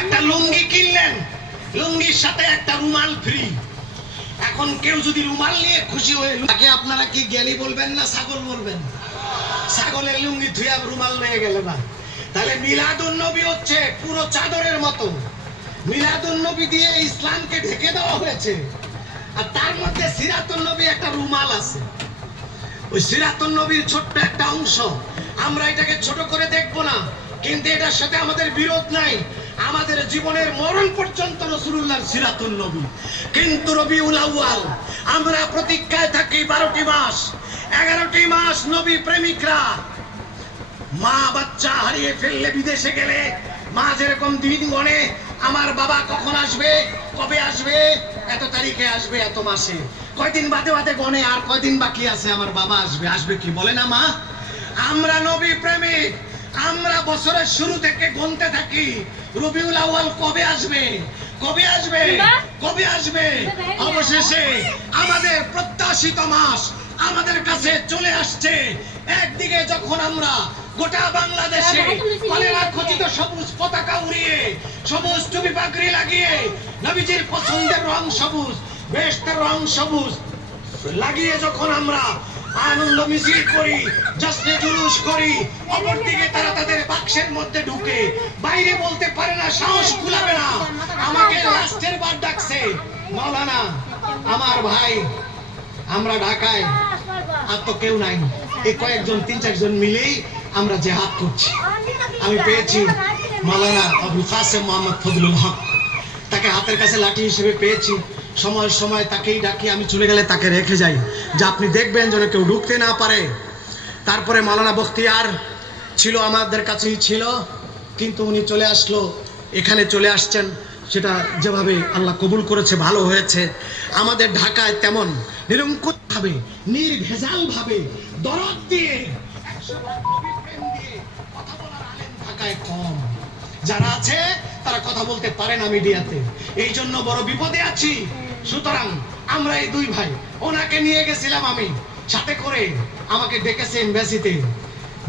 একটা লুঙ্গি কিনলেন, লুঙ্গির সাথে একটা রুমাল ফ্রি। এখন কেউ যদি রুমাল নিয়ে খুশি হয়ে তাকে আপনারা কি জ্ঞানী বলবেন না ছাগল বলবেন? ছাগলের লুঙ্গি ধুয়ে রুমাল নিয়ে গেলে না। তাহলে মিলাদুন নবী হচ্ছে পুরো চাদরের মতো। মিলাদুন নবী দিয়ে ইসলামকে ঢেকে দেওয়া হয়েছে, আর তার মধ্যে সিরাতুন নবী একটা রুমাল আছে। ওই সিরাতুন নবীর ছোট্ট একটা অংশ, আমরা এটাকে ছোট করে দেখবো না, কিন্তু এটার সাথে আমাদের বিরোধ নাই। আমাদের জীবনের মরণ পর্যন্ত রাসূলুল্লাহর সিরাতুন নবী। কিন্তু রবিউল আউয়াল আমরা প্রতীক্ষায় থাকি 12টি মাস, 11টি মাস নবী প্রেমিকরা মা বাচ্চা হারিয়ে ফেললে, বিদেশে গেলে মা যেরকম দিন গণে, আমার বাবা কখন আসবে, কবে আসবে, এত তারিখে আসবে, এত মাসে, কয়দিন বাদে বাদে গণে আর কয়দিন বাকি আছে আমার বাবা আসবে। আসবে কি বলে না মা? আমরা নবী প্রেমিক, আমরা বছরের শুরু থেকে গুনতে থাকি রবিউল আউয়াল কবে আসবে, কবে আসবে, কবে আসবে। অবশেষে আমাদের প্রত্যাশিত মাস আমাদের কাছে চলে আসছে। একদিকে যখন আমরা গোটা বাংলাদেশে কলেরা খচিত সবুজ পতাকা উড়িয়ে, সবুজ টুপি পাগড়ি লাগিয়ে, নবীজির পছন্দের রং সবুজ, বেহেশতের রং সবুজ লাগিয়ে যখন আমরা আনন্দ মিছিল করি, জশ্নে জুলুস করি, অপরদিকে তারা তাদের বাক্সের মধ্যে ঢুকে বাইরে বলতে পারে না, সাহস কুলাবে না। আমাকে লাস্টের বার ডাকছে, মাওলানা আমার ভাই, আমরা ঢাকায় আর তো কেউ নাই, এই কয়েকজন 3-4 জন মিলেই আমরা জিহাদ করছি। আমি পেয়েছি মাওলানা আবুল কাসেম মোহাম্মদ ফজলুল হক, তাকে হাতের কাছে লাঠি হিসেবে পেয়েছি। সময় সময় তাকেই ডাকি, আমি চলে গেলে তাকে রেখে যাই যে আপনি দেখবেন যেন কেউ ঢুকতে না পারে। তারপরে মাওলানা বখতিয়ার ছিল, আমাদের কাছেই ছিল, কিন্তু উনি চলে আসলো, এখানে চলে আসছেন। সেটা যেভাবে আল্লাহ কবুল করেছে ভালো হয়েছে। আমাদের ঢাকায় তেমন নিরঙ্কুশভাবে, নির্ভেজালভাবে, দরদ দিয়ে, 100 নবী প্রেম দিয়ে কথা বলার আলেম ঢাকায় কম। যারা আছে তারা কথা বলতে পারে না মিডিয়াতে, এই জন্য বড় বিপদে আছি। সুতরাং আমরা এই দুই ভাই, ওনাকে নিয়ে গেছিলাম আমি সাথে করে, আমাকে ডেকেছে এমবাসিতে।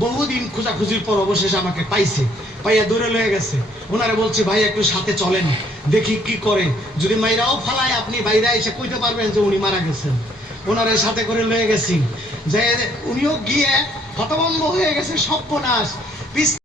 বহুদিন খোঁজাখুঁজির পর অবশেষে আমাকে পাইছে, পাইয়া দূরে লয়ে গেছে। ওনারে বলছি ভাই একটু সাথে চলেন, দেখি কি করে, যদি মাইরাও ফালায় আপনি বাইরে এসে কইতে পারবেন যে উনি মারা গেছেন। ওনারে সাথে করে লয়ে গেছি, যে উনিও গিয়ে হতভম্ব হয়ে গেছে, সর্বনাশ।